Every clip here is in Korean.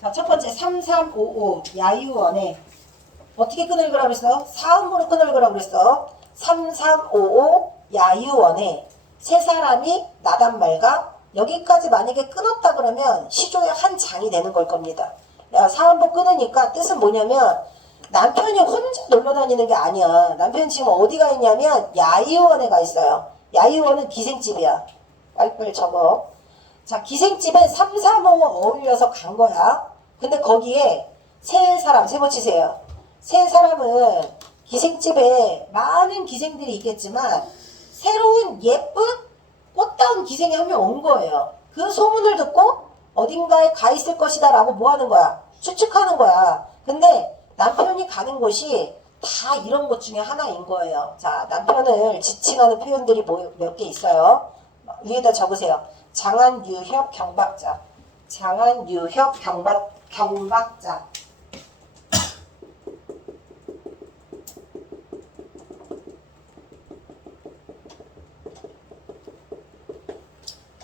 자, 첫 번째 3355 야유원에 어떻게 끊을 거라고 그랬어? 사음으로 끊을 거라고 그랬어. 3355 야유원에 세 사람이 나단말과 여기까지 만약에 끊었다 그러면 시조의 한 장이 되는 걸 겁니다. 야, 사음부 끊으니까 뜻은 뭐냐면 남편이 혼자 놀러 다니는 게 아니야. 남편 지금 어디가 있냐면 야유원에 가 있어요. 야유원은 기생집이야. 빨리빨리 적어. 자, 기생집에 335 어울려서 간 거야. 근데 거기에 세 사람, 세 번 치세요. 세 사람은 기생집에 많은 기생들이 있겠지만 새로운 예쁜 꽃다운 기생이 한 명 온 거예요. 그 소문을 듣고 어딘가에 가 있을 것이다 라고 뭐 하는 거야? 추측하는 거야. 근데 남편이 가는 곳이 다 이런 것 중에 하나인 거예요. 자, 남편을 지칭하는 표현들이 몇 개 있어요. 위에다 적으세요. 장안, 유협, 경박자. 장안, 유협, 경박자.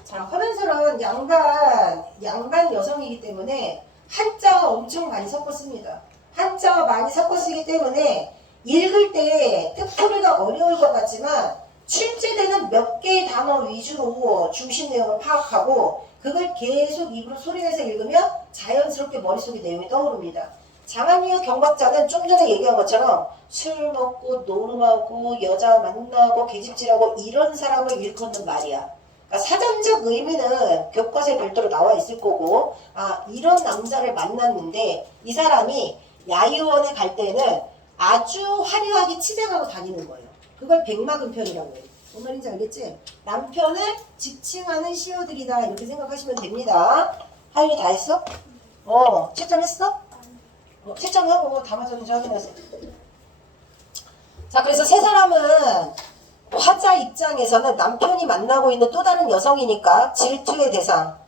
자, 허면설은 양반 여성이기 때문에 한자가 엄청 많이 섞었습니다. 한자가 많이 섞었기 때문에 읽을 때 뜻풀이가 어려울 것 같지만 출제되는 몇 개의 단어 위주로 중심 내용을 파악하고 그걸 계속 입으로 소리내서 읽으면 자연스럽게 머릿속에 내용이 떠오릅니다. 장안유의 경박자는 좀 전에 얘기한 것처럼 술 먹고 노름하고 여자 만나고 계집질하고 이런 사람을 일컫는 말이야. 그러니까 사전적 의미는 교과서에 별도로 나와 있을 거고 이런 남자를 만났는데 이 사람이 야유원에 갈 때는 아주 화려하게 치장하고 다니는 거예요. 그걸 백마금편이라고 해요. 뭔 말인지 알겠지? 남편을 지칭하는 시어들이다 이렇게 생각하시면 됩니다. 하윤이 다 했어? 채점했어? 채점하고 다 맞았는지 확인하세요. 자, 그래서 세 사람은 화자 입장에서는 남편이 만나고 있는 또 다른 여성이니까 질투의 대상.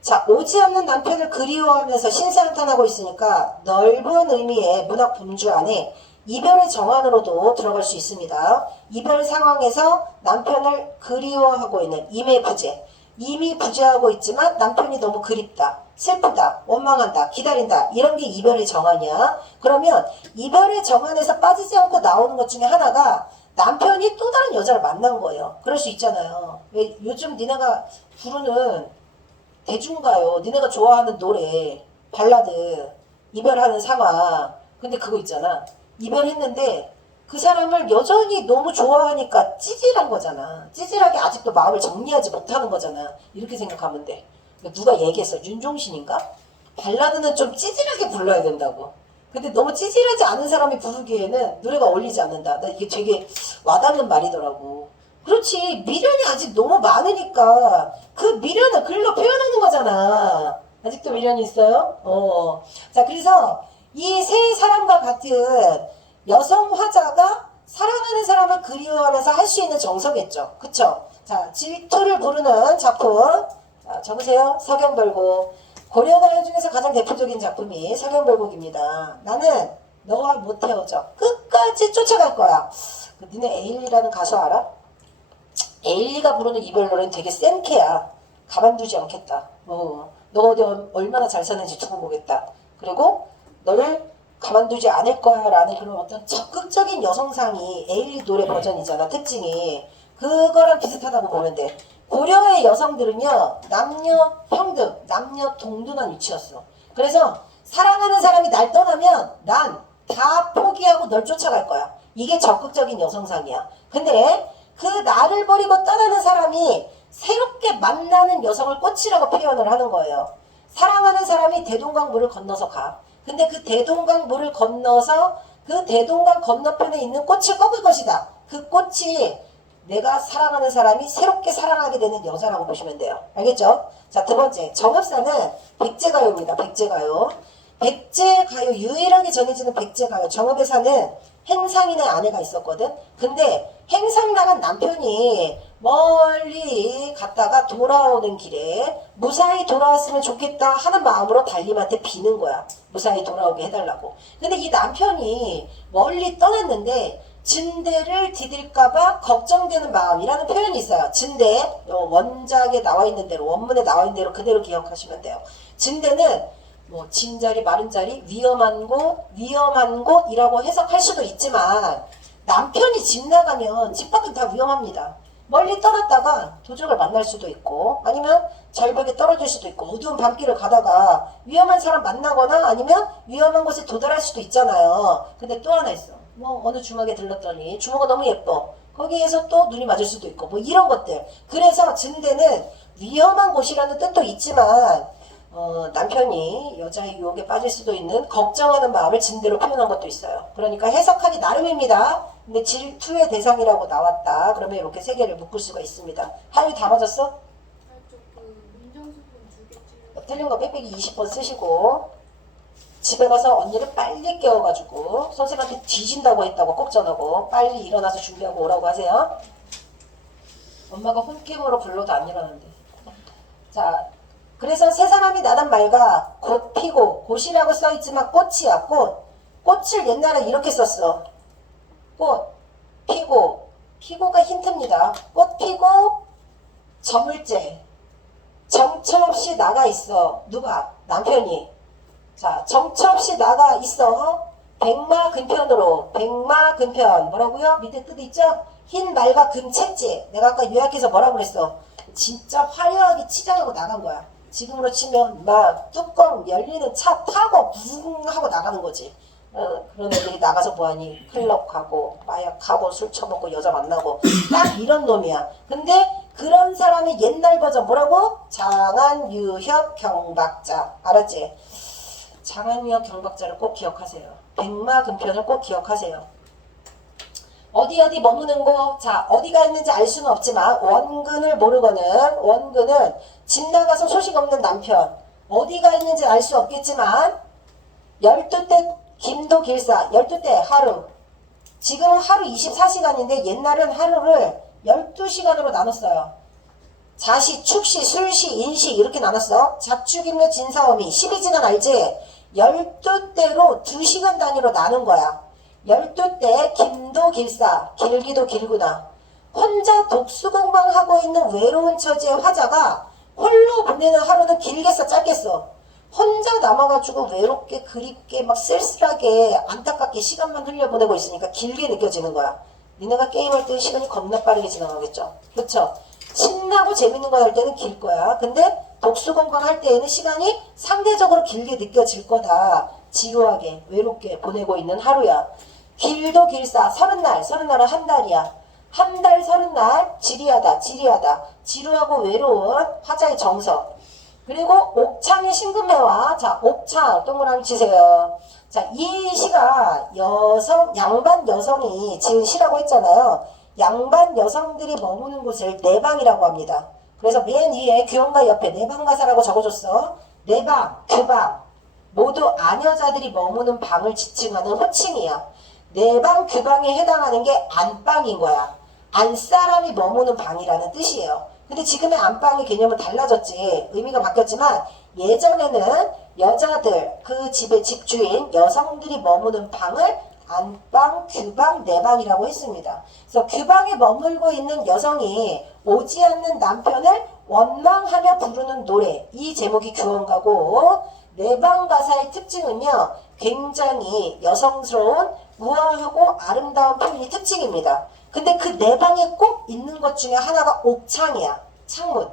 자, 오지 않는 남편을 그리워하면서 신사한탄하고 있으니까 넓은 의미의 문학 분주 안에 이별의 정안으로도 들어갈 수 있습니다. 이별 상황에서 남편을 그리워하고 있는 이매부재. 이미 부재하고 있지만 남편이 너무 그립다, 슬프다, 원망한다, 기다린다 이런 게 이별의 정안이야. 그러면 이별의 정안에서 빠지지 않고 나오는 것 중에 하나가 남편이 또 다른 여자를 만난 거예요. 그럴 수 있잖아요. 왜 요즘 니네가 부르는 대중가요, 니네가 좋아하는 노래, 발라드, 이별하는 상황. 근데 그거 있잖아. 이별했는데 그 사람을 여전히 너무 좋아하니까 찌질한 거잖아. 찌질하게 아직도 마음을 정리하지 못하는 거잖아. 이렇게 생각하면 돼. 누가 얘기했어? 윤종신인가? 발라드는 좀 찌질하게 불러야 된다고. 근데 너무 찌질하지 않은 사람이 부르기에는 노래가 어울리지 않는다. 나 이게 되게 와닿는 말이더라고. 그렇지. 미련이 아직 너무 많으니까 그 미련을 글로 표현하는 거잖아. 아직도 미련이 있어요? 자, 그래서 이 세 사람과 같은 여성 화자가 사랑하는 사람을 그리워하면서 할 수 있는 정서겠죠. 그쵸? 자, 질투를 부르는 작품. 자, 적으세요. 서경별곡. 고려가요 중에서 가장 대표적인 작품이 서경별곡입니다. 나는 너와 못 헤어져. 끝까지 쫓아갈 거야. 니네 에일리라는 가수 알아? 에일리가 부르는 이별 노래는 되게 센 캐야. 가만두지 않겠다. 너가 어디 얼마나 잘 사는지 두고 보겠다. 그리고 너를 가만두지 않을 거야 라는 그런 어떤 적극적인 여성상이 에일리 노래 버전이잖아. 특징이. 그거랑 비슷하다고 보면 돼. 고려의 여성들은요, 남녀 평등, 남녀 동등한 위치였어. 그래서 사랑하는 사람이 날 떠나면 난 다 포기하고 널 쫓아갈 거야. 이게 적극적인 여성상이야. 근데 그 나를 버리고 떠나는 사람이 새롭게 만나는 여성을 꽃이라고 표현을 하는 거예요. 사랑하는 사람이 대동강물을 건너서 가. 근데 그 대동강물을 건너서 그 대동강 건너편에 있는 꽃을 꺾을 것이다. 그 꽃이 내가 사랑하는 사람이 새롭게 사랑하게 되는 여자라고 보시면 돼요. 알겠죠? 자, 두 번째. 정읍사는 백제가요입니다. 백제가요. 백제가요, 유일하게 전해지는 백제가요. 정읍에 사는 행상인의 아내가 있었거든. 근데 행상 나간 남편이 멀리 갔다가 돌아오는 길에 무사히 돌아왔으면 좋겠다 하는 마음으로 달님한테 비는 거야. 무사히 돌아오게 해달라고. 근데 이 남편이 멀리 떠났는데 증대를 디딜까봐 걱정되는 마음이라는 표현이 있어요. 증대, 원작에 나와 있는 대로, 원문에 나와 있는 대로 그대로 기억하시면 돼요. 증대는 뭐 진자리, 마른 자리, 위험한 곳이라고 해석할 수도 있지만 남편이 집 나가면 집 밖은 다 위험합니다. 멀리 떠났다가 도적을 만날 수도 있고 아니면 절벽에 떨어질 수도 있고 어두운 밤길을 가다가 위험한 사람 만나거나 아니면 위험한 곳에 도달할 수도 있잖아요. 근데 또 하나 있어. 뭐 어느 주막에 들렀더니 주막가 너무 예뻐. 거기에서 또 눈이 맞을 수도 있고 뭐 이런 것들. 그래서 증대는 위험한 곳이라는 뜻도 있지만 남편이 여자의 유혹에 빠질 수도 있는 걱정하는 마음을 증대로 표현한 것도 있어요. 그러니까 해석하기 나름입니다. 근데 질투의 대상이라고 나왔다. 그러면 이렇게 세 개를 묶을 수가 있습니다. 하율이 다 맞았어? 틀린 거 빽빽이 20번 쓰시고 집에 가서 언니를 빨리 깨워가지고 선생님한테 뒤진다고 했다고 꼭 전하고 빨리 일어나서 준비하고 오라고 하세요. 엄마가 홈캠으로 불러도 안 일어나는데. 자, 그래서 세 사람이 나단 말과 곧 피고 곧이라고 써있지만 꽃이야. 꽃을 옛날에 이렇게 썼어. 꽃 피고 피고가 힌트입니다. 꽃 피고 저물째 정처 없이 나가 있어. 누가? 남편이. 자, 정처 없이 나가 있어. 백마 근편으로. 백마 근편 뭐라고요? 밑에 뜻 있죠? 흰 말과 금 채찍. 내가 아까 요약해서 뭐라고 그랬어? 진짜 화려하게 치장하고 나간 거야. 지금으로 치면 막 뚜껑 열리는 차 타고 붕 하고 나가는 거지. 그런 애들이 나가서 뭐하니? 클럽 가고 마약 가고 술 처먹고 여자 만나고 딱 이런 놈이야. 근데 그런 사람의 옛날 버전 뭐라고? 장안, 유협, 경박자. 알았지? 장안, 유협, 경박자를 꼭 기억하세요. 백마 근편을 꼭 기억하세요. 어디 머무는 곳. 자, 어디가 있는지 알 수는 없지만 원근을 모르거는 원근은 집 나가서 소식 없는 남편. 어디가 있는지 알 수 없겠지만 12대 김도 길사 12대 하루. 지금은 하루 24시간인데 옛날은 하루를 12시간으로 나눴어요. 자시, 축시, 술시, 인시 이렇게 나눴어. 자축인묘 진사오미 12시간 알지? 12대로 2시간 단위로 나눈 거야. 12대 김도 길사. 길기도 길구나. 혼자 독수공방하고 있는 외로운 처지의 화자가 홀로 보내는 하루는 길겠어 짧겠어? 혼자 남아가지고 외롭게 그립게 막 쓸쓸하게 안타깝게 시간만 흘려보내고 있으니까 길게 느껴지는 거야. 니네가 게임할 때 시간이 겁나 빠르게 지나가겠죠. 그쵸? 신나고 재밌는 거 할 때는 길 거야. 근데 독수공방 할 때에는 시간이 상대적으로 길게 느껴질 거다. 지루하게 외롭게 보내고 있는 하루야. 길도 길사 30날은 한 달이야. 한 달 30날 지리하다 지루하고 외로운 화자의 정서. 그리고 옥창의 신금매화. 자, 옥창 동그라미 치세요. 자, 이 시가 양반 여성이 지은 시라고 했잖아요. 양반 여성들이 머무는 곳을 내방이라고 합니다. 그래서 맨 위에 규형가 옆에 내방가사라고 적어줬어. 내방, 규방 모두 아녀자들이 머무는 방을 지칭하는 호칭이야. 내방, 규방에 해당하는 게 안방인 거야. 안사람이 머무는 방이라는 뜻이에요. 근데 지금의 안방의 개념은 달라졌지. 의미가 바뀌었지만 예전에는 여자들, 그 집의 집주인, 여성들이 머무는 방을 안방, 규방, 내방이라고 했습니다. 그래서 규방에 머물고 있는 여성이 오지 않는 남편을 원망하며 부르는 노래. 이 제목이 규언가고 내방 가사의 특징은요. 굉장히 여성스러운 우아하고 아름다운 표현이 특징입니다. 근데 그 내방에 꼭 있는 것 중에 하나가 옥창이야. 창문.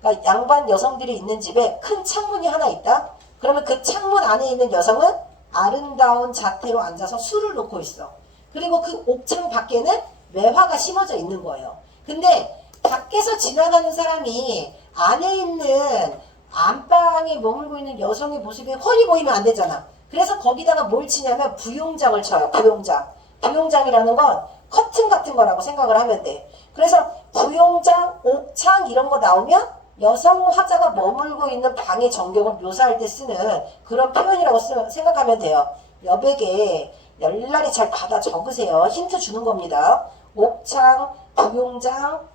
그러니까 양반 여성들이 있는 집에 큰 창문이 하나 있다. 그러면 그 창문 안에 있는 여성은 아름다운 자태로 앉아서 술을 놓고 있어. 그리고 그 옥창 밖에는 매화가 심어져 있는 거예요. 근데 밖에서 지나가는 사람이 안에 있는 안방에 머물고 있는 여성의 모습이 훤히 보이면 안 되잖아. 그래서 거기다가 뭘 치냐면 부용장을 쳐요. 부용장. 부용장이라는 건 커튼 같은 거라고 생각을 하면 돼. 그래서 부용장, 옥창 이런 거 나오면 여성 화자가 머물고 있는 방의 전경을 묘사할 때 쓰는 그런 표현이라고 생각하면 돼요. 여백에 열날이 잘 받아 적으세요. 힌트 주는 겁니다. 옥창, 부용장,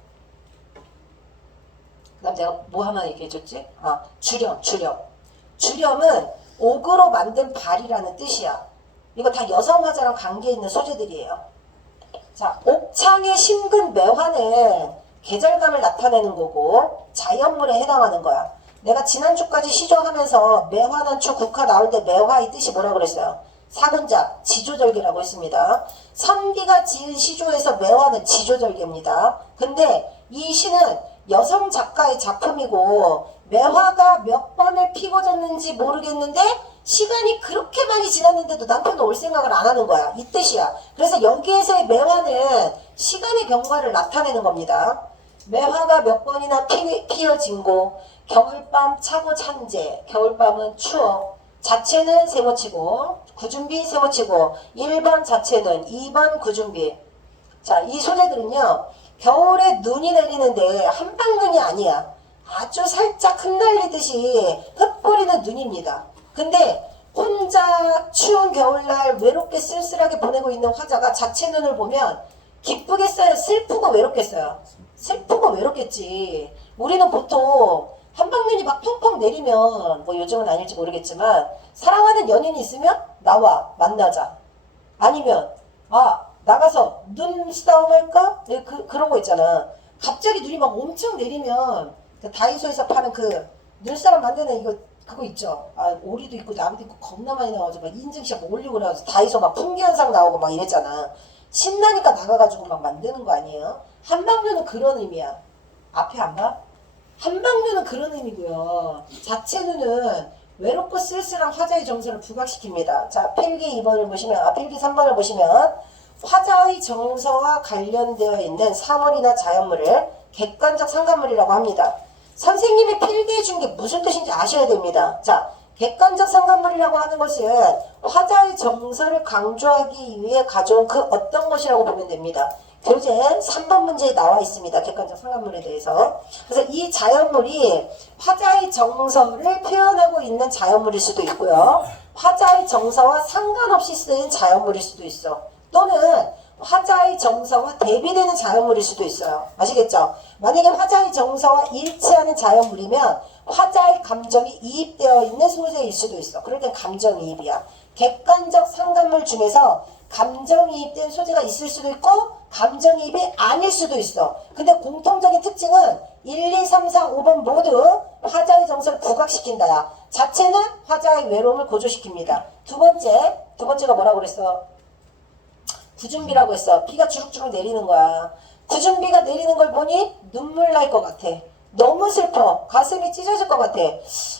그 다음 내가 뭐 하나 얘기해줬지? 주렴. 주렴은 옥으로 만든 발이라는 뜻이야. 이거 다 여성 화자랑 관계 있는 소재들이에요. 자, 옥창의 심근 매화는 계절감을 나타내는 거고 자연물에 해당하는 거야. 내가 지난주까지 시조하면서 매화단추 국화 나올 때 매화의 뜻이 뭐라 그랬어요? 사군작, 지조절개라고 했습니다. 선비가 지은 시조에서 매화는 지조절개입니다. 근데 이 시는 여성 작가의 작품이고 매화가 몇 번을 피고 졌는지 모르겠는데 시간이 그렇게 많이 지났는데도 남편은 올 생각을 안 하는 거야. 이 뜻이야. 그래서 여기에서의 매화는 시간의 경과를 나타내는 겁니다. 매화가 몇 번이나 피어진 곳, 겨울밤 차고 찬재, 겨울밤은 추억, 자체는 세모치고, 구준비 세모치고, 1번 자체는, 2번 구준비. 자, 이 소재들은요, 겨울에 눈이 내리는데 한방눈이 아니야. 아주 살짝 흩날리듯이 흩뿌리는 눈입니다. 근데 혼자 추운 겨울날 외롭게 쓸쓸하게 보내고 있는 화자가 자체 눈을 보면 기쁘겠어요? 슬프고 외롭겠어요? 슬프고 외롭겠지. 우리는 보통 한방눈이 막 펑펑 내리면 뭐 요즘은 아닐지 모르겠지만 사랑하는 연인이 있으면 나와 만나자. 아니면 나가서 눈싸움 할까? 그런 거 있잖아. 갑자기 눈이 막 엄청 내리면 그 다이소에서 파는 그 눈사람 만드는 그거 있죠. 오리도 있고 나무도 있고 겁나 많이 나와서 막 인증샷 막 올리고 그래서 다이소 막 풍기 현상 나오고 막 이랬잖아. 신나니까 나가가지고 막 만드는 거 아니에요? 한방눈은 그런 의미야. 앞에 안 봐? 한방눈은 그런 의미고요. 자체 눈은 외롭고 쓸쓸한 화자의 정서를 부각시킵니다. 자, 필기 2번을 보시면, 필기 3번을 보시면 화자의 정서와 관련되어 있는 사물이나 자연물을 객관적 상관물이라고 합니다. 선생님이 필기해 준 게 무슨 뜻인지 아셔야 됩니다. 자, 객관적 상관물이라고 하는 것은 화자의 정서를 강조하기 위해 가져온 그 어떤 것이라고 보면 됩니다. 교재 3번 문제에 나와 있습니다. 객관적 상관물에 대해서. 그래서 이 자연물이 화자의 정서를 표현하고 있는 자연물일 수도 있고요. 화자의 정서와 상관없이 쓰인 자연물일 수도 있어. 또는 화자의 정서와 대비되는 자연물일 수도 있어요. 아시겠죠? 만약에 화자의 정서와 일치하는 자연물이면 화자의 감정이 이입되어 있는 소재일 수도 있어. 그럴 땐 감정이입이야. 객관적 상관물 중에서 감정이입된 소재가 있을 수도 있고 감정이입이 아닐 수도 있어. 근데 공통적인 특징은 1, 2, 3, 4, 5번 모두 화자의 정서를 부각시킨다야. 자체는 화자의 외로움을 고조시킵니다. 두 번째가 뭐라고 그랬어? 구준비라고 했어. 비가 주룩주룩 내리는 거야. 구준비가 내리는 걸 보니 눈물 날 것 같아. 너무 슬퍼. 가슴이 찢어질 것 같아.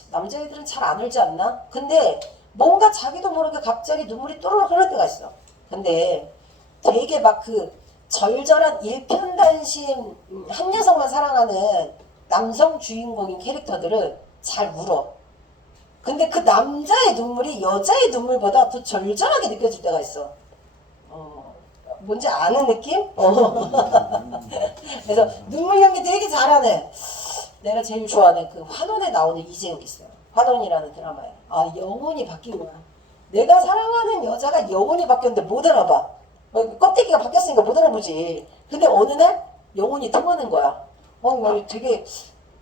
남자애들은 잘 안 울지 않나? 근데 뭔가 자기도 모르게 갑자기 눈물이 또르륵 흐를 때가 있어. 근데 되게 막 그 절절한 일편단심 한 녀석만 사랑하는 남성 주인공인 캐릭터들은 잘 울어. 근데 그 남자의 눈물이 여자의 눈물보다 더 절절하게 느껴질 때가 있어. 뭔지 아는 느낌? 그래서 눈물 연기 되게 잘하네. 내가 제일 좋아하는 그 환혼에 나오는 이재욱이 있어요. 환혼이라는 드라마에. 영혼이 바뀐 거야. 내가 사랑하는 여자가 영혼이 바뀌었는데 못 알아봐. 껍데기가 바뀌었으니까 못 알아보지. 근데 어느 날 영혼이 통하는 거야. 되게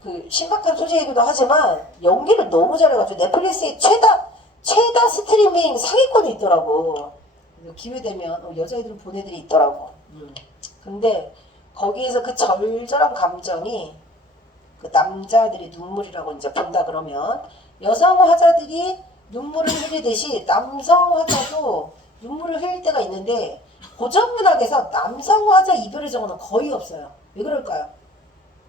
그 심각한 소재이기도 하지만 연기를 너무 잘해가지고 넷플릭스에 최다 스트리밍 상위권에 있더라고. 기회 되면 여자애들은 본 애들이 있더라고. 근데 거기에서 그 절절한 감정이 그 남자들이 눈물이라고 이제 본다 그러면 여성 화자들이 눈물을 흘리듯이 남성 화자도 눈물을 흘릴 때가 있는데 고전 문학에서 남성 화자 이별의 경우는 거의 없어요. 왜 그럴까요?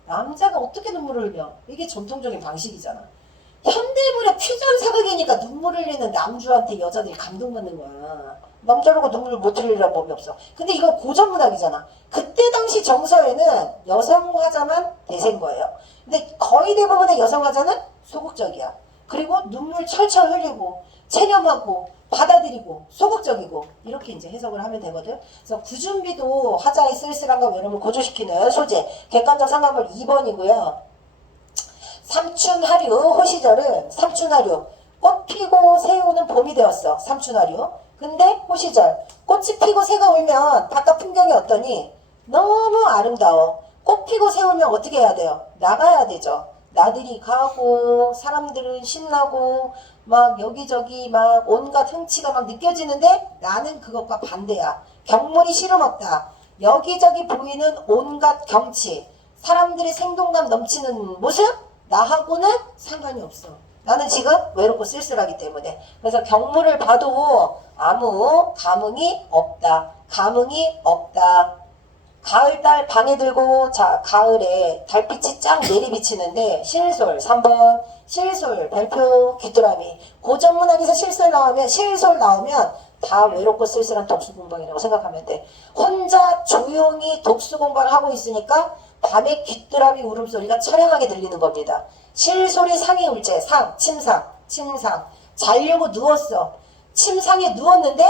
남자가 어떻게 눈물을 흘려? 이게 전통적인 방식이잖아. 현대물의 퓨전 사극이니까 눈물 흘리는 남주한테 여자들이 감동받는 거야. 남자라고 눈물을 못 흘리려는 법이 없어. 근데 이건 고전 문학이잖아. 그때 당시 정서에는 여성 화자만 대세인 거예요. 근데 거의 대부분의 여성 화자는 소극적이야. 그리고 눈물 철철 흘리고 체념하고 받아들이고 소극적이고 이렇게 이제 해석을 하면 되거든. 그래서 구준비도 화자의 쓸쓸함과 외로움을 고조시키는 소재. 객관적 상관물 2번이고요. 삼춘하류 호시절은 삼춘하류 꽃 피고 새 오는 봄이 되었어. 삼춘하류. 근데 호시절 꽃이 피고 새가 울면 바깥 풍경이 어떠니? 너무 아름다워. 꽃 피고 새 울면 어떻게 해야 돼요? 나가야 되죠. 나들이 가고 사람들은 신나고 막 여기저기 막 온갖 흥취가 막 느껴지는데 나는 그것과 반대야. 경물이 시름없다. 여기저기 보이는 온갖 경치, 사람들의 생동감 넘치는 모습, 나하고는 상관이 없어. 나는 지금 외롭고 쓸쓸하기 때문에. 그래서 경물을 봐도 아무 감흥이 없다. 감흥이 없다. 가을달 방에 들고, 자, 가을에 달빛이 쫙 내리비치는데, 실솔, 3번, 실솔, 별표, 귀뚜라미. 고전문학에서 실솔 나오면 다 외롭고 쓸쓸한 독수공방이라고 생각하면 돼. 혼자 조용히 독수공방을 하고 있으니까 밤에 귀뚜라미 울음소리가 처량하게 들리는 겁니다. 실솔이 상의 울제, 침상. 자려고 누웠어. 침상에 누웠는데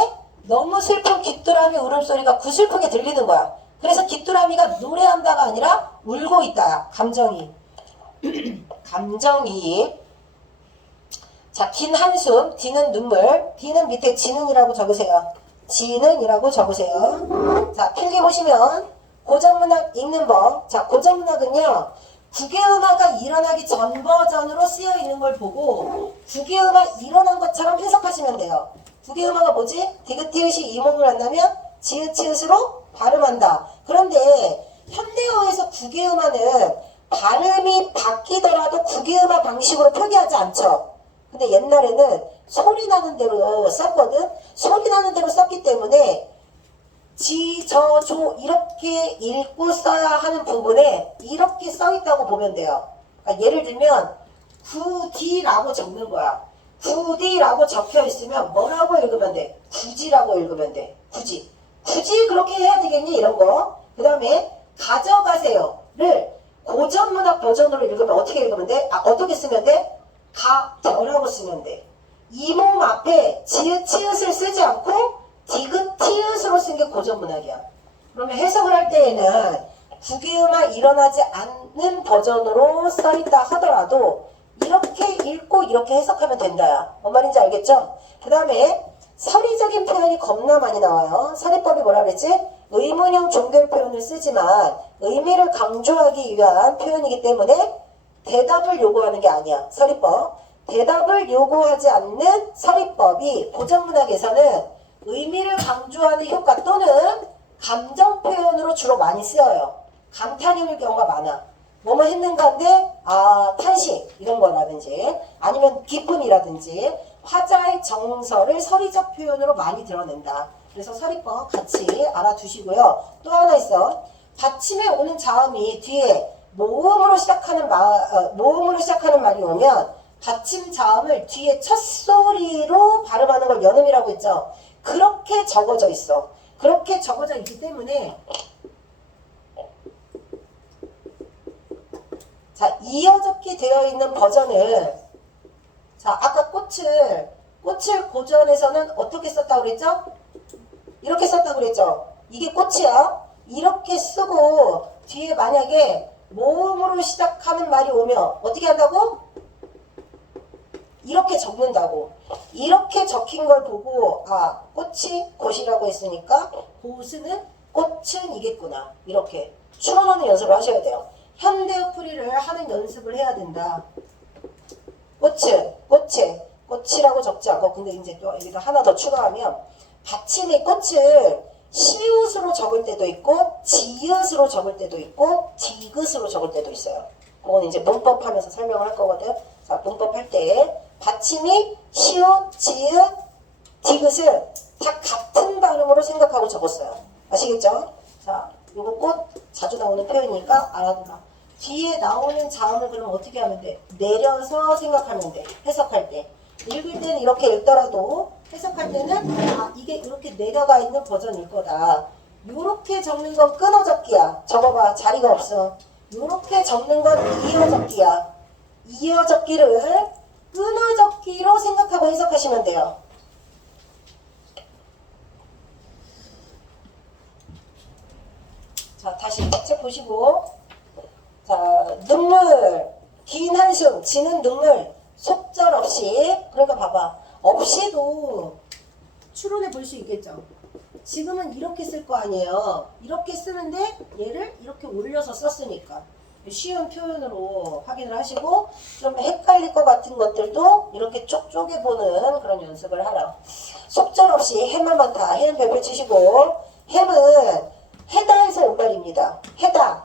너무 슬픈 귀뚜라미 울음소리가 구슬프게 들리는 거야. 그래서 귀뚜라미가 노래한다가 아니라 울고 있다. 감정이. 감정이. 자, 긴 한숨, D는 눈물, D는 밑에 지는이라고 적으세요. 지는이라고 적으세요. 자, 필기 보시면 고전문학 읽는 법. 자, 고전문학은요, 국외음화가 일어나기 전 버전으로 쓰여 있는 걸 보고 국외음화 일어난 것처럼 해석하시면 돼요. 국외음화가 뭐지? 디귿티읕이 이목을 한다면 지읒치읒으로 발음한다. 그런데 현대어에서 국외음화는 발음이 바뀌더라도 국외음화 방식으로 표기하지 않죠. 근데 옛날에는 소리 나는 대로 썼거든. 소리 나는 대로 썼기 때문에 지, 저, 조 이렇게 읽고 써야 하는 부분에 이렇게 써있다고 보면 돼요. 그러니까 예를 들면 구디라고 적는 거야. 구디라고 적혀 있으면 뭐라고 읽으면 돼? 굳이라고 읽으면 돼. 굳이 그렇게 해야 되겠니? 이런 거. 그 다음에 가져가세요를 고전문학 버전으로 읽으면 어떻게 읽으면 돼? 어떻게 쓰면 돼? 가져라고 쓰면 돼. 이 몸 앞에 지읒, 치읒을 쓰지 않고 디귿티읒으로 쓴 게 고전문학이야. 그러면 해석을 할 때에는 국외음화 일어나지 않는 버전으로 써있다 하더라도 이렇게 읽고 이렇게 해석하면 된다야. 뭔 말인지 알겠죠? 그 다음에 서리적인 표현이 겁나 많이 나와요. 서리법이 뭐라 그랬지? 의문형 종결 표현을 쓰지만 의미를 강조하기 위한 표현이기 때문에 대답을 요구하는 게 아니야. 서리법. 대답을 요구하지 않는 서리법이 고전문학에서는 의미를 강조하는 효과 또는 감정 표현으로 주로 많이 쓰여요. 감탄형일 경우가 많아. 뭐뭐 했는가인데 탄식 이런 거라든지 아니면 기쁨이라든지 화자의 정서를 서리적 표현으로 많이 드러낸다. 그래서 서리법 같이 알아두시고요. 또 하나 있어. 받침에 오는 자음이 뒤에 모음으로 시작하는 말이 오면 받침 자음을 뒤에 첫 소리로 발음하는 걸 연음이라고 했죠. 그렇게 적어져 있어. 그렇게 적어져 있기 때문에 자, 이어적기 되어 있는 버전을 자, 아까 꽃을 고전에서는 어떻게 썼다고 그랬죠? 이렇게 썼다고 그랬죠? 이게 꽃이야. 이렇게 쓰고 뒤에 만약에 모음으로 시작하는 말이 오면 어떻게 한다고? 이렇게 적는다고. 이렇게 적힌 걸 보고 꽃이 곳이라고 했으니까 곳은 꽃은 이겠구나. 이렇게 추론하는 연습을 하셔야 돼요. 현대어 풀이를 하는 연습을 해야 된다. 꽃이라고 적지 않고 근데 이제 또 여기다 하나 더 추가하면 받침의 꽃을 시읒으로 적을 때도 있고 지읒으로 적을 때도 있고 디귿으로 적을 때도 있어요. 그건 이제 문법하면서 설명을 할 거거든. 자, 문법할 때 받침이 시읒, 지읒, 디귿을 다 같은 발음으로 생각하고 적었어요. 아시겠죠? 자, 이거 꽃 자주 나오는 표현이니까 알아두라. 뒤에 나오는 자음을 그럼 어떻게 하면 돼? 내려서 생각하면 돼. 해석할 때. 읽을 때는 이렇게 읽더라도 해석할 때는 이게 이렇게 내려가 있는 버전일 거다. 요렇게 적는 건 끊어 적기야. 적어봐. 자리가 없어. 요렇게 적는 건 이어 적기야. 이어 적기를 끊어 적기로 생각하고 해석하시면 돼요. 자, 다시 책 보시고 자, 눈물, 긴 한숨, 지는 눈물, 속절 없이. 그러니까 봐봐. 없이도 추론해 볼 수 있겠죠. 지금은 이렇게 쓸 거 아니에요. 이렇게 쓰는데 얘를 이렇게 올려서 썼으니까. 쉬운 표현으로 확인을 하시고 좀 헷갈릴 것 같은 것들도 이렇게 쪽 쪼개보는 그런 연습을 하라. 속절 없이 해만 많다. 해는 별표 치시고 햄은 해다에서 온 말입니다. 해다,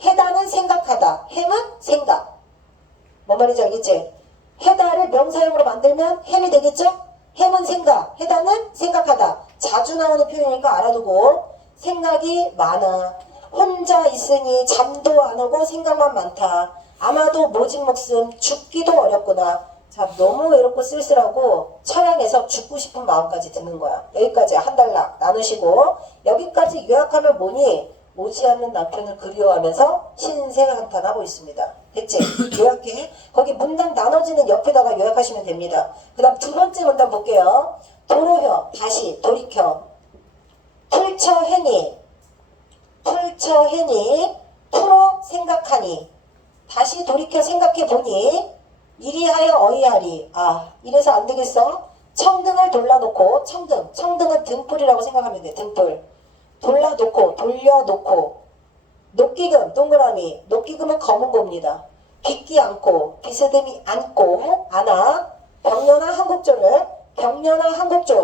해다는 생각하다, 햄은 생각. 뭔 말인지 알겠지? 해다를 명사형으로 만들면 햄이 되겠죠? 햄은 생각, 해다는 생각하다. 자주 나오는 표현이니까 알아두고. 생각이 많아. 혼자 있으니 잠도 안 오고 생각만 많다. 아마도 모진 목숨 죽기도 어렵구나. 자, 너무 외롭고 쓸쓸하고 처량해서 죽고 싶은 마음까지 드는 거야. 여기까지 한 단락 나누시고, 여기까지 요약하면 뭐니? 오지 않는 남편을 그리워하면서 신세한탄하고 있습니다. 됐지? 요약해. 거기 문단 나눠지는 옆에다가 요약하시면 됩니다. 그 다음 두 번째 문단 볼게요. 도로혀, 다시, 돌이켜. 풀처해니, 풀어 생각하니, 다시 돌이켜 생각해보니, 이리하여 어이하리. 아, 이래서 안 되겠어? 청등을 돌려놓고, 청등은 등불이라고 생각하면 돼. 등불. 돌려놓고, 녹기금, 동그라미. 녹기금은 검은 겁니다. 빚기 않고, 비스듬히 않고, 안아. 벽년한 한국조를,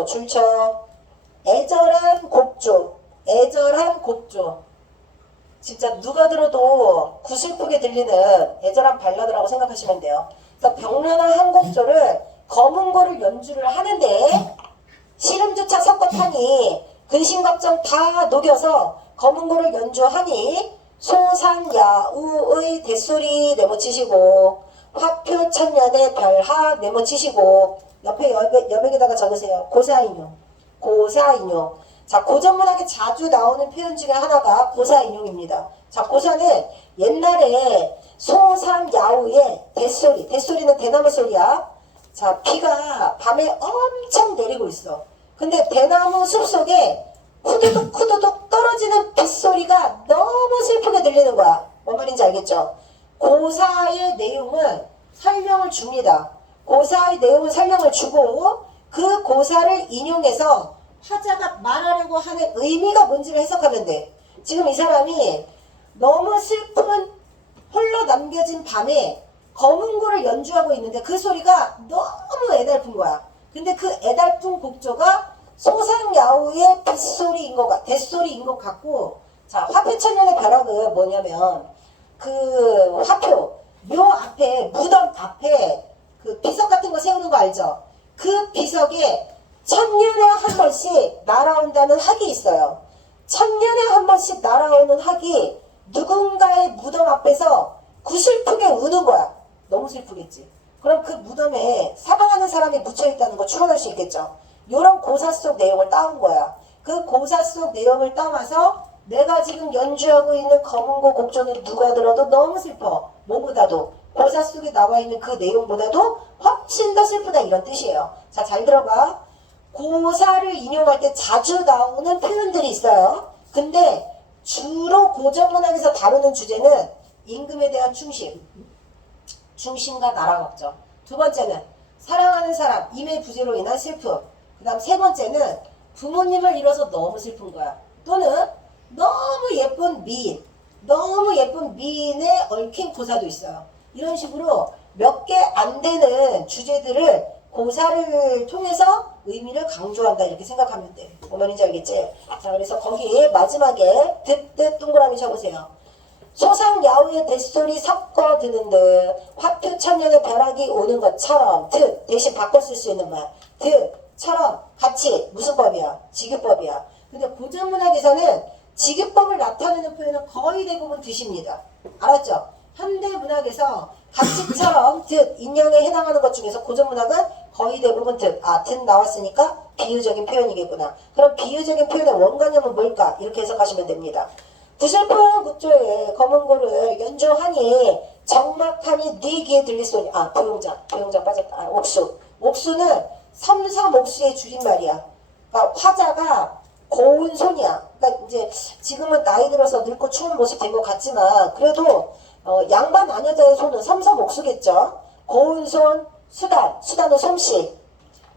줄쳐. 애절한 곡조. 진짜 누가 들어도 구슬프게 들리는 애절한 발라드라고 생각하시면 돼요. 그래서 벽련한 한곡조를 검은 거를 연주를 하는데 씨름조차 섞어타니 근심걱정 다 녹여서 검은 거를 연주하니 소산야우의 대소리 네모치시고 화표 천년의 별학 네모치시고 옆에 여백에다가 적으세요. 고사인용. 자, 고전문학에 자주 나오는 표현 중에 하나가 고사인용입니다. 자, 고사는 옛날에 소삼야우의 대소리는 대나무 소리야. 자, 비가 밤에 엄청 내리고 있어. 근데 대나무 숲속에 후두둑 떨어지는 빗소리가 너무 슬프게 들리는 거야. 뭔 말인지 알겠죠? 고사의 내용은 설명을 줍니다. 고사의 내용은 설명을 주고 그 고사를 인용해서 화자가 말하려고 하는 의미가 뭔지를 해석하면 돼. 지금 이 사람이 너무 슬픈 홀로 남겨진 밤에 검은 고를 연주하고 있는데 그 소리가 너무 애달픈 거야. 근데 그 애달픈 곡조가 소상야우의 대소리인 것 같고, 자, 화표천년의 벼락은 뭐냐면 그 화표 묘 앞에 무덤 앞에 그 비석 같은 거 세우는 거 알죠? 그 비석에 천년에 한 번씩 날아온다는 학이 있어요. 천년에 한 번씩 날아오는 학이 누군가의 무덤 앞에서 구슬프게 우는 거야. 너무 슬프겠지. 그럼 그 무덤에 사망하는 사람이 묻혀있다는 거 추론할 수 있겠죠. 이런 고사 속 내용을 따온 거야. 그 고사 속 내용을 따와서 내가 지금 연주하고 있는 검은고 곡조는 누가 들어도 너무 슬퍼. 뭐보다도 고사 속에 나와 있는 그 내용보다도 훨씬 더 슬프다, 이런 뜻이에요. 자, 잘 들어봐. 고사를 인용할 때 자주 나오는 표현들이 있어요. 근데 주로 고전문학에서 다루는 주제는 임금에 대한 충심과 나라 걱정. 두 번째는 사랑하는 사람, 임의 부재로 인한 슬픔. 그 다음 세 번째는 부모님을 잃어서 너무 슬픈 거야. 또는 너무 예쁜 미인에 얽힌 고사도 있어요. 이런 식으로 몇 개 안 되는 주제들을 고사를 통해서 의미를 강조한다, 이렇게 생각하면 돼. 뭔 말인지 알겠지? 자, 그래서 거기 마지막에 듣 동그라미 쳐보세요. 소상야우의 뱃소리 섞어 드는 듯 화표 천년의 벼락이 오는 것처럼, 듣 대신 바꿔 쓸 수 있는 말, 듣처럼 같이 무슨 법이야? 직유법이야. 근데 고전문학에서는 직유법을 나타내는 표현은 거의 대부분 듣입니다. 알았죠? 현대문학에서 같이처럼 듣, 인형에 해당하는 것 중에서 고전문학은 거의 대부분 듣 나왔으니까 비유적인 표현이겠구나. 그럼 비유적인 표현의 원관념은 뭘까? 이렇게 해석하시면 됩니다. 구슬픈 국조에 검은고를 연주하니 적막하니 네 귀에 들릴 소리. 부용장 빠졌다. 옥수는 섬섬옥수의 줄임말이야. 그러니까 화자가 고운 손이야. 그러니까 이제 지금은 나이 들어서 늙고 추운 모습 된 것 같지만 그래도 양반 아녀자의 손은 섬섬옥수겠죠. 고운 손, 수단은 솜씨.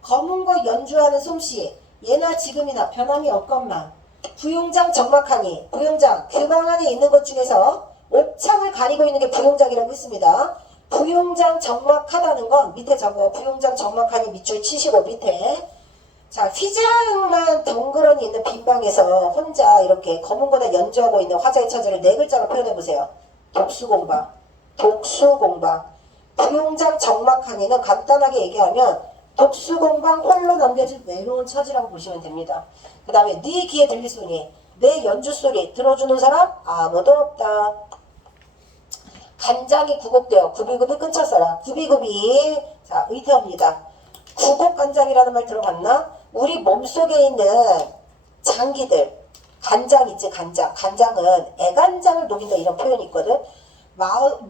검은 거 연주하는 솜씨. 예나 지금이나 변함이 없건만. 부용장 적막하니. 부용장, 규방 안에 있는 것 중에서 옥창을 가리고 있는 게 부용장이라고 했습니다. 부용장 적막하다는 건 밑에 적어. 부용장 적막하니 밑줄 치시고 밑에. 자, 휘장만 덩그러니 있는 빈방에서 혼자 이렇게 검은 거나 연주하고 있는 화자의 처지를 네 글자로 표현해 보세요. 독수공방. 독수공방. 부용장 적막하니는 간단하게 얘기하면 독수공방 홀로 남겨진 외로운 처지라고 보시면 됩니다. 그 다음에 네 귀에 들릴 소리, 내 연주 소리 들어주는 사람 아무도 없다. 간장이 구곡되어 구비구비 끊쳤어라. 구비구비. 자, 의태어입니다. 구곡간장이라는 말 들어봤나? 우리 몸속에 있는 장기들, 간장 있지, 간장. 간장은 애간장을 녹인다 이런 표현이 있거든.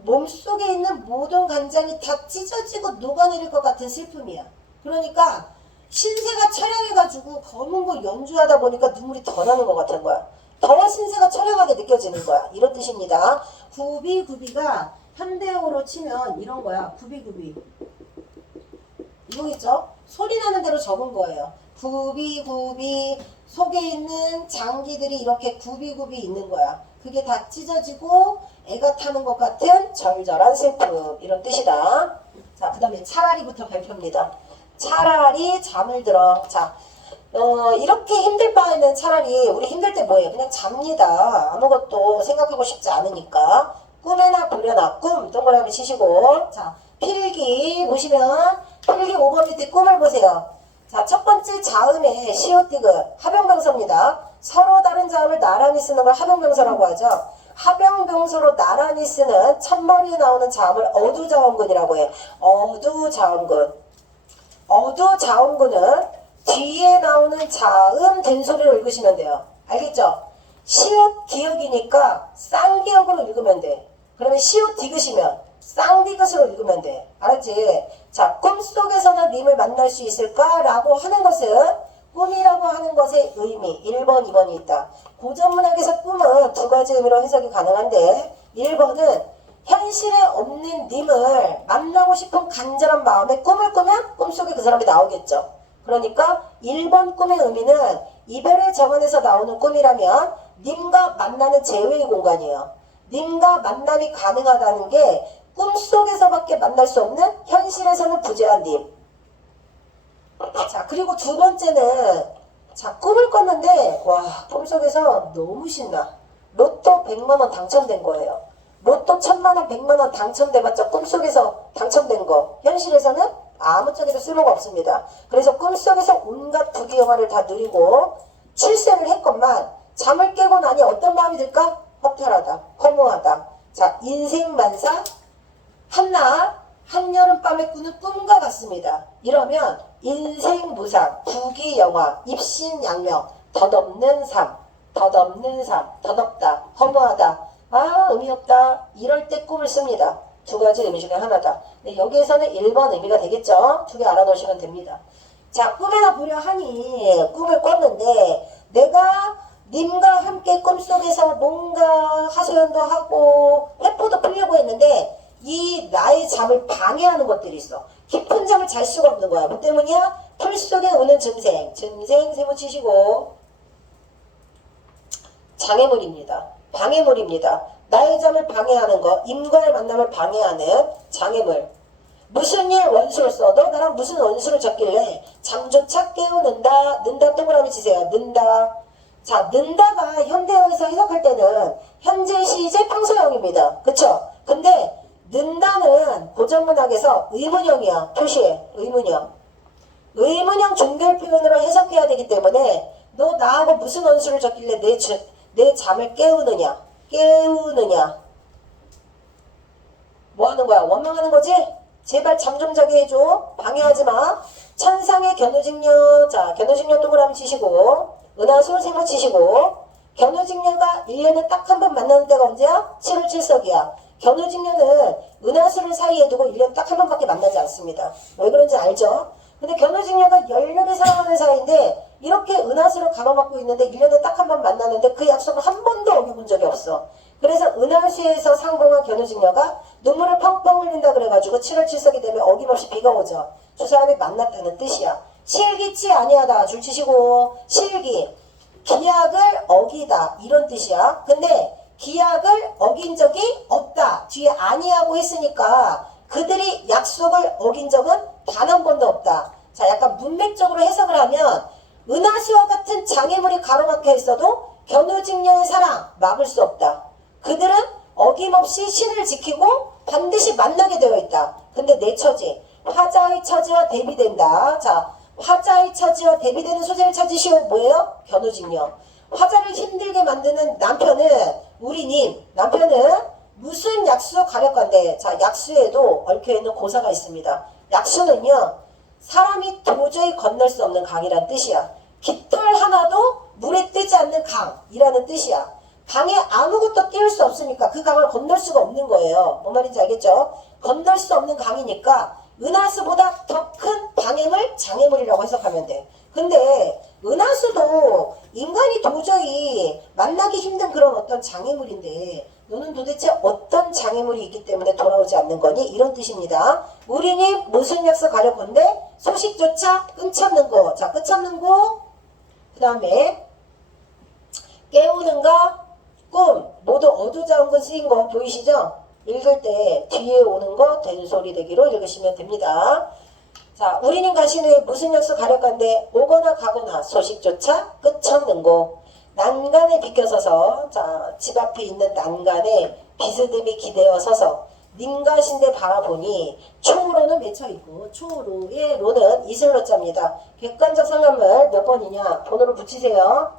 몸속에 있는 모든 간장이 다 찢어지고 녹아내릴 것 같은 슬픔이야. 그러니까 신세가 처량해가지고 검은 거 연주하다 보니까 눈물이 더 나는 것 같은 거야. 더 신세가 처량하게 느껴지는 거야. 이런 뜻입니다. 구비구비가 현대어로 치면 이런 거야. 구비구비. 이거겠죠? 소리 나는 대로 적은 거예요. 구비구비. 속에 있는 장기들이 이렇게 구비구비 있는 거야. 그게 다 찢어지고 애가 타는 것 같은 절절한 슬픔. 이런 뜻이다. 자, 그 다음에 차라리부터 발표입니다. 차라리 잠을 들어. 자, 이렇게 힘들 바에는 차라리 우리 힘들 때 뭐예요? 그냥 잡니다. 아무것도 생각하고 싶지 않으니까. 꿈에나 보려나 꿈 동그라미 치시고. 자, 필기 보시면 필기 5번 밑에 꿈을 보세요. 자, 첫 번째 자음에 시옷디귿 하병병서입니다. 서로 다른 자음을 나란히 쓰는 걸 하병병서라고 하죠. 하병병서로 나란히 쓰는 첫머리에 나오는 자음을 어두자음근이라고 해요. 어두자음근. 어두자음근은 뒤에 나오는 자음 된소리로 읽으시면 돼요. 알겠죠? 시옷 기역이니까 쌍기역으로 읽으면 돼. 그러면 시옷 디귿이면 쌍디귿으로 읽으면 돼. 알았지? 자, 꿈속에서나 님을 만날 수 있을까라고 하는 것은 꿈이라고 하는 것의 의미 1번, 2번이 있다. 고전문학에서 꿈은 두 가지 의미로 해석이 가능한데 1번은 현실에 없는 님을 만나고 싶은 간절한 마음에 꿈을 꾸면 꿈속에 그 사람이 나오겠죠. 그러니까 1번 꿈의 의미는 이별의 정원에서 나오는 꿈이라면 님과 만나는 제외의 공간이에요. 님과 만남이 가능하다는 게 꿈속에서밖에 만날 수 없는 현실에서는 부재한 님. 자, 그리고 두 번째는 자, 꿈을 꿨는데 와, 꿈속에서 너무 신나. 로또 100만원 당첨된 거예요. 로또 1000만원 100만원 당첨돼봤자 꿈속에서 당첨된 거. 현실에서는 아무짝에도 쓸모가 없습니다. 그래서 꿈속에서 온갖 부귀영화를 다 누리고 출세를 했건만 잠을 깨고 나니 어떤 마음이 들까? 허탈하다, 허무하다. 자, 인생만사 한낮 한여름밤에 꾸는 꿈과 같습니다. 이러면 인생무상, 부귀영화, 입신양명, 덧없는 삶, 덧없는 삶, 덧없다, 허무하다, 아 의미 없다, 이럴 때 꿈을 씁니다. 두 가지 의미 중에 하나다. 네, 여기에서는 1번 의미가 되겠죠. 두 개 알아놓으시면 됩니다. 자, 꿈에나 보려 하니 꿈을 꿨는데 내가 님과 함께 꿈속에서 뭔가 하소연도 하고 회포도 풀려고 했는데 이 나의 잠을 방해하는 것들이 있어. 깊은 잠을 잘 수가 없는 거야. 뭐 때문이야? 풀 속에 오는 증생. 증생 세모 치시고 장애물입니다. 방해물입니다. 나의 잠을 방해하는 거, 임과의 만남을 방해하는 장애물. 무슨 일 원수를 써? 너 나랑 무슨 원수를 졌길래 잠조차 깨우는다. 는다 동그라미 치세요. 는다. 자, 는다가 현대어에서 해석할 때는 현재 시제 평소형입니다. 그쵸? 근데 는다는 고전문학에서 의문형이야. 표시해. 의문형. 의문형 종결 표현으로 해석해야 되기 때문에 너 나하고 무슨 원수를 졌길래 내 잠을 깨우느냐. 깨우느냐. 뭐 하는 거야? 원망하는 거지? 제발 잠 좀 자게 해줘. 방해하지 마. 천상의 견우직녀. 자, 견우직녀 동그라미 치시고 은하수 세모 치시고 견우직녀가 1년에 딱 한 번 만나는 때가 언제야? 7월 7석이야. 견우직녀는 은하수를 사이에 두고 1년에 딱 한 번밖에 만나지 않습니다. 왜 그런지 알죠? 근데 견우직녀가 열렬히 사랑하는 사이인데 이렇게 은하수를 가로막고 있는데 1년에 딱 한 번 만나는데 그 약속을 한 번도 어겨본 적이 없어. 그래서 은하수에서 상봉한 견우직녀가 눈물을 펑펑 흘린다 그래가지고 7월 7석이 되면 어김없이 비가 오죠. 두 사람이 만났다는 뜻이야. 실기치 아니하다 줄 치시고 실기 기약을 어기다 이런 뜻이야. 근데 기약을 어긴 적이 없다 뒤에 아니하고 했으니까 그들이 약속을 어긴 적은 단 한 번도 없다. 자, 약간 문맥적으로 해석을 하면 은하수와 같은 장애물이 가로막혀 있어도 견우직녀의 사랑 막을 수 없다. 그들은 어김없이 신을 지키고 반드시 만나게 되어 있다. 근데 내 처지, 화자의 처지와 대비된다. 자, 화자의 처지와 대비되는 소재를 찾으시오. 뭐예요? 견우직녀. 화자를 힘들게 만드는 남편은 우리님, 남편은 무슨 약수 가력관데, 자, 약수에도 얽혀있는 고사가 있습니다. 약수는요, 사람이 도저히 건널 수 없는 강이란 뜻이야. 깃털 하나도 물에 뜨지 않는 강이라는 뜻이야. 강에 아무것도 띄울 수 없으니까 그 강을 건널 수가 없는 거예요. 뭔 말인지 알겠죠? 건널 수 없는 강이니까 은하수보다 더 큰 방해물, 장애물이라고 해석하면 돼. 근데 은하수도 인간이 도저히 만나기 힘든 그런 어떤 장애물인데 너는 도대체 어떤 장애물이 있기 때문에 돌아오지 않는 거니? 이런 뜻입니다. 우리님 무슨 약속 가려건데 소식조차 끊쳤는 거. 자, 끊쳤는 거. 그 다음에 깨우는가 꿈 모두 어두자운근 쓰인 거 보이시죠? 읽을 때 뒤에 오는 거 된소리 되기로 읽으시면 됩니다. 자, 우리는 가신 후에 무슨 약속 가려건데 오거나 가거나 소식조차 끝없는 곳. 난간에 비껴서서, 자, 집 앞에 있는 난간에 비스듬히 기대어 서서 님 가신데 바라보니 초로는 맺혀있고 초로의 로는 이슬로자입니다. 객관적 상관말 몇 번이냐? 번호를 붙이세요.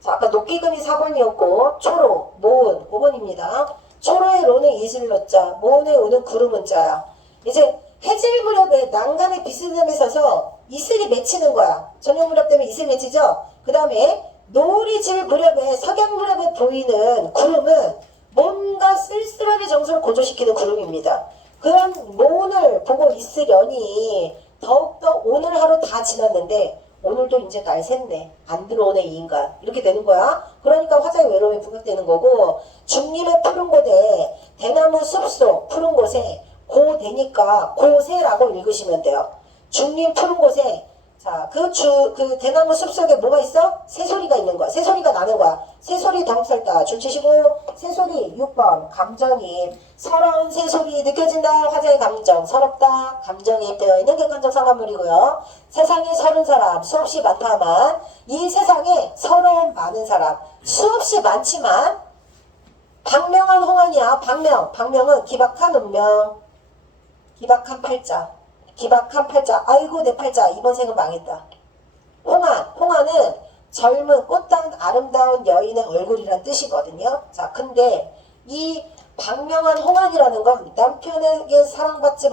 자, 아까 녹기금이 4번이었고 초로, 모은 5번입니다. 초로의 로는 이슬로자, 모은의 우는 구름은 자야. 이제 해질 무렵에 난간에 비스듬히 서서 이슬이 맺히는 거야. 저녁 무렵 때문에 이슬 맺히죠? 그 다음에 노을이 질 무렵에 석양 무렵에 보이는 구름은 뭔가 쓸쓸하게 정서를 고조시키는 구름입니다. 그런 모운을 보고 있으려니 더욱더 오늘 하루 다 지났는데 오늘도 이제 날 샜네. 안 들어오네 이 인간. 이렇게 되는 거야. 그러니까 화자의 외로움이 부각되는 거고 중림의 푸른 곳에 대나무 숲속 푸른 곳에 고대니까 고새라고 읽으시면 돼요. 중림 푸른 곳에 자, 그 대나무 숲속에 뭐가 있어? 새소리가 있는 거야. 새소리가 나는 거야. 새소리 덩설다. 줄 치시고 새소리 6번 감정이 서러운 새소리 느껴진다. 화자의 감정 서럽다. 감정이 되어 있는 객관적 상관물이고요. 세상에 서른 사람 수없이 많다만 이 세상에 서러운 많은 사람 수없이 많지만 박명한 홍안이야. 박명은 기박한 운명 기박한 팔자 기박한 팔자. 아이고 내 팔자. 이번 생은 망했다. 홍안은 젊은 꽃다운 아름다운 여인의 얼굴이란 뜻이거든요. 자, 근데 이 박명한 홍안이라는 건 남편에게 사랑받지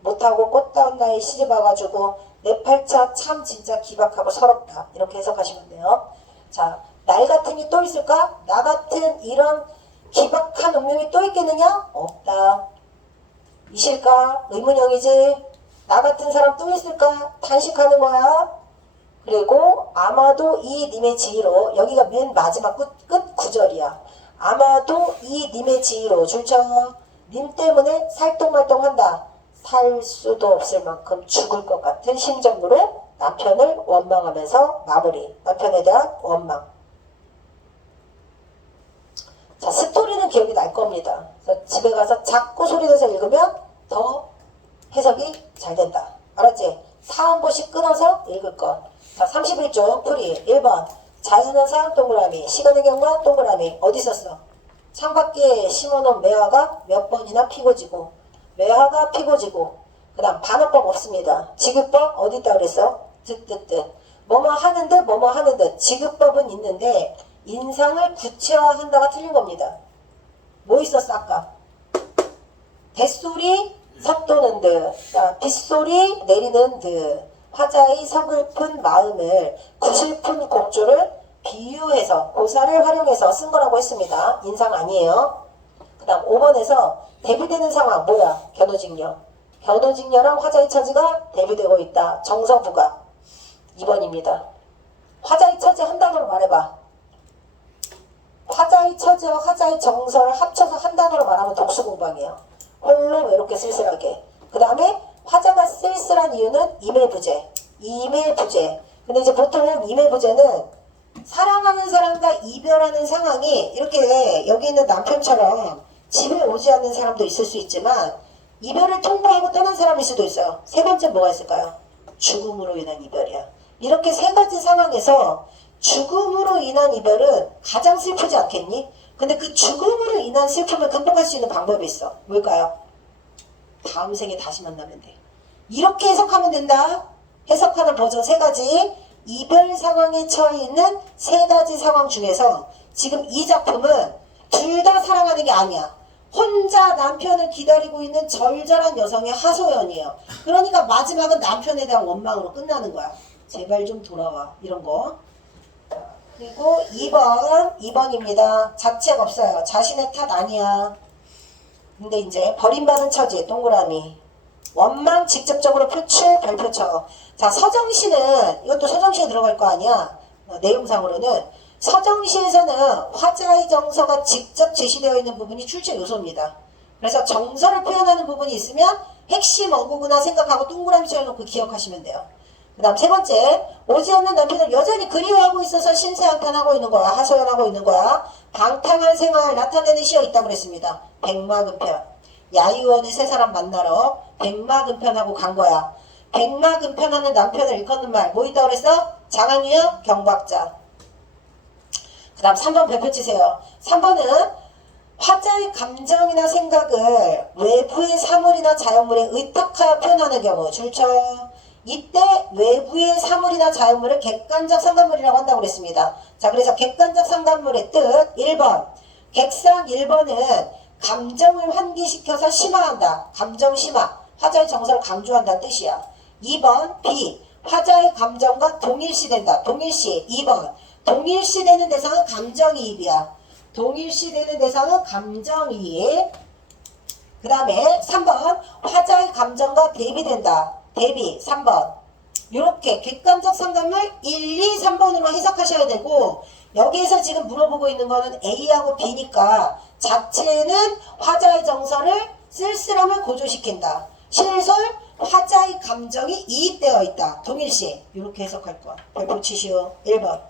못하고 꽃다운 나이에 시집 와가지고 내 팔자 참 진짜 기박하고 서럽다. 이렇게 해석하시면 돼요. 자, 날 같으니 또 있을까? 나 같은 이런 기박한 운명이 또 있겠느냐? 없다. 이실까? 의문형이지. 나 같은 사람 또 있을까? 탄식하는 거야. 그리고 아마도 이 님의 지위로 여기가 맨 마지막 끝 구절이야. 아마도 이 님의 지위로 줄쳐 님 때문에 살똥말똥한다. 살 수도 없을 만큼 죽을 것 같은 심정으로 남편을 원망하면서 마무리. 남편에 대한 원망. 자, 스토리는 기억이 날 겁니다. 그래서 집에 가서 작고 소리내서 읽으면 더 해석이 잘 된다. 알았지? 4원보씩 끊어서 읽을 것. 자, 31쪽 풀이 1번 자연현상 동그라미 시간의 경과 동그라미 어디 있었어? 창밖에 심어놓은 매화가 몇 번이나 피고 지고 매화가 피고 지고 그 다음 반어법 없습니다. 지급법 어디 있다 그랬어? 뜻 뭐뭐 하는데 뭐뭐 하는 듯 지급법은 있는데 인상을 구체화한다가 틀린 겁니다. 뭐 있었어 아까? 뱃소리 삿도는 듯, 자, 빗소리 내리는 듯 화자의 서글픈 마음을 구슬픈 곡조를 비유해서 고사를 활용해서 쓴 거라고 했습니다. 인상 아니에요. 그 다음 5번에서 대비되는 상황 뭐야? 견우직녀. 견우직녀랑 화자의 처지가 대비되고 있다. 정서부가 2번입니다. 화자의 처지 한 단어로 말해봐. 화자의 처지와 화자의 정서를 합쳐서 한 단어로 말하면 독수공방이에요. 홀로 외롭게 쓸쓸하게. 그 다음에 화자가 쓸쓸한 이유는 이매부재. 근데 이제 보통 이매부재는 사랑하는 사람과 이별하는 상황이 이렇게 여기 있는 남편처럼 집에 오지 않는 사람도 있을 수 있지만 이별을 통보하고 떠난 사람일 수도 있어요. 세 번째 뭐가 있을까요? 죽음으로 인한 이별이야. 이렇게 세 가지 상황에서 죽음으로 인한 이별은 가장 슬프지 않겠니? 근데 그 죽음으로 인한 슬픔을 극복할 수 있는 방법이 있어. 뭘까요? 다음 생에 다시 만나면 돼. 이렇게 해석하면 된다. 해석하는 버전 세 가지. 이별 상황에 처해 있는 세 가지 상황 중에서 지금 이 작품은 둘 다 사랑하는 게 아니야. 혼자 남편을 기다리고 있는 절절한 여성의 하소연이에요. 그러니까 마지막은 남편에 대한 원망으로 끝나는 거야. 제발 좀 돌아와. 이런 거. 그리고 2번입니다. 자책 없어요. 자신의 탓 아니야. 근데 이제 버림받은 처지, 동그라미. 원망 직접적으로 표출, 별표처. 자, 서정시는, 이것도 서정시에 들어갈 거 아니야. 내용상으로는. 서정시에서는 화자의 정서가 직접 제시되어 있는 부분이 출제 요소입니다. 그래서 정서를 표현하는 부분이 있으면 핵심 어구구나 생각하고 동그라미 쳐놓고 기억하시면 돼요. 그 다음 세 번째, 오지 않는 남편을 여전히 그리워하고 있어서 신세한탄하고 있는 거야. 하소연하고 있는 거야. 방탕한 생활 나타내는 시가 있다고 그랬습니다. 백마근편. 야유원의 세 사람 만나러 백마근편하고 간 거야. 백마근편하는 남편을 일컫는 말 뭐 있다고 그랬어? 장한유역 경박자. 그 다음 3번 별표 치세요. 3번은 화자의 감정이나 생각을 외부의 사물이나 자연물에 의탁하여 표현하는 경우 줄쳐. 이때 외부의 사물이나 자연물을 객관적 상관물이라고 한다고 그랬습니다. 자, 그래서 객관적 상관물의 뜻 1번. 객상 1번은 감정을 환기시켜서 심화한다. 감정 심화. 화자의 정서를 강조한다는 뜻이야. 2번 B. 화자의 감정과 동일시된다. 동일시. 2번. 동일시되는 대상은 감정이입이야. 동일시되는 대상은 감정이입. 그 다음에 3번. 화자의 감정과 대비된다. 대비 3번. 이렇게 객관적 상관물 1, 2, 3번으로 해석하셔야 되고 여기에서 지금 물어보고 있는 거는 A하고 B니까 자체는 화자의 정서를 쓸쓸함을 고조시킨다. 실솔 화자의 감정이 이입되어 있다. 동일시. 이렇게 해석할 거야. 별표 치시오. 1번.